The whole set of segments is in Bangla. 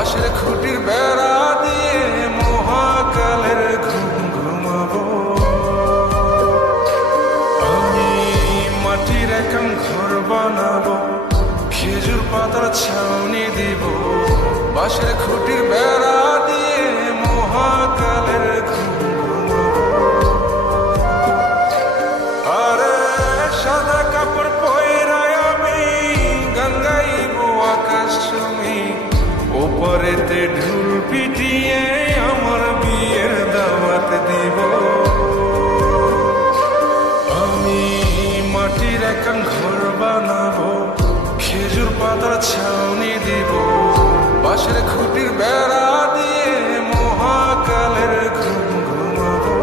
বাঁশের খুঁটির বেড়া দিয়ে মহাকালের ঘুম ঘুমাবো। আমি মাটির একান ঘর বানাবো, খেজুর পাতার ছাউনি দিব, বাঁশের খুঁটির বেড়া দিয়ে মহাকালের ঘুম ঘুমাবো। আরে সাদা কাপড় পয়রায় আমি গান গাইবো আকাশ ছুঁই, ওপরেতে ঢুল পিটিয়ে আমার বিয়ের দাওয়াত দিব। আমি মাটির একান ঘর বানাবো, খেজুর পাতার ছাউনি দিব, বাঁশের খুঁটির বেড়া দিয়ে মহাকালের ঘুম ঘুমাবো।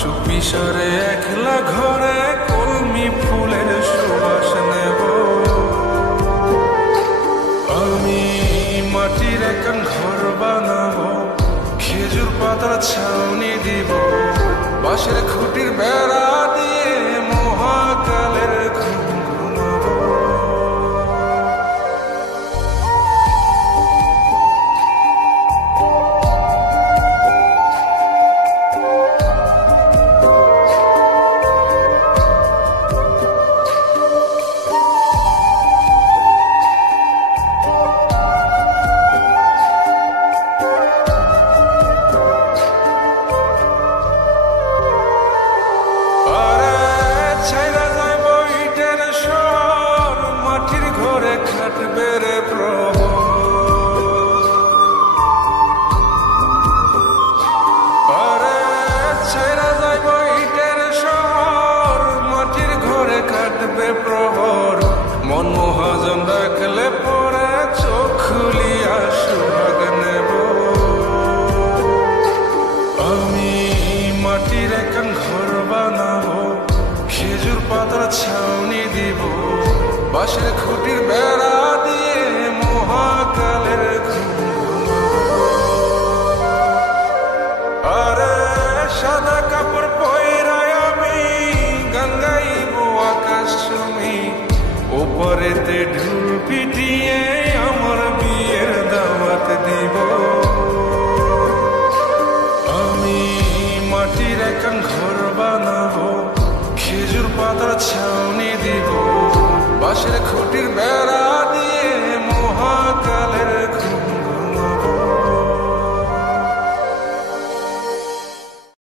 চুপিসারে একলা ঘরে কলমি ফুলের সুবাস নেব। আমি মাটির একান ঘর বানাবো, খেজুর পাতার ছাউনি দিব, বাঁশের খুঁটির বেড়া দিয়ে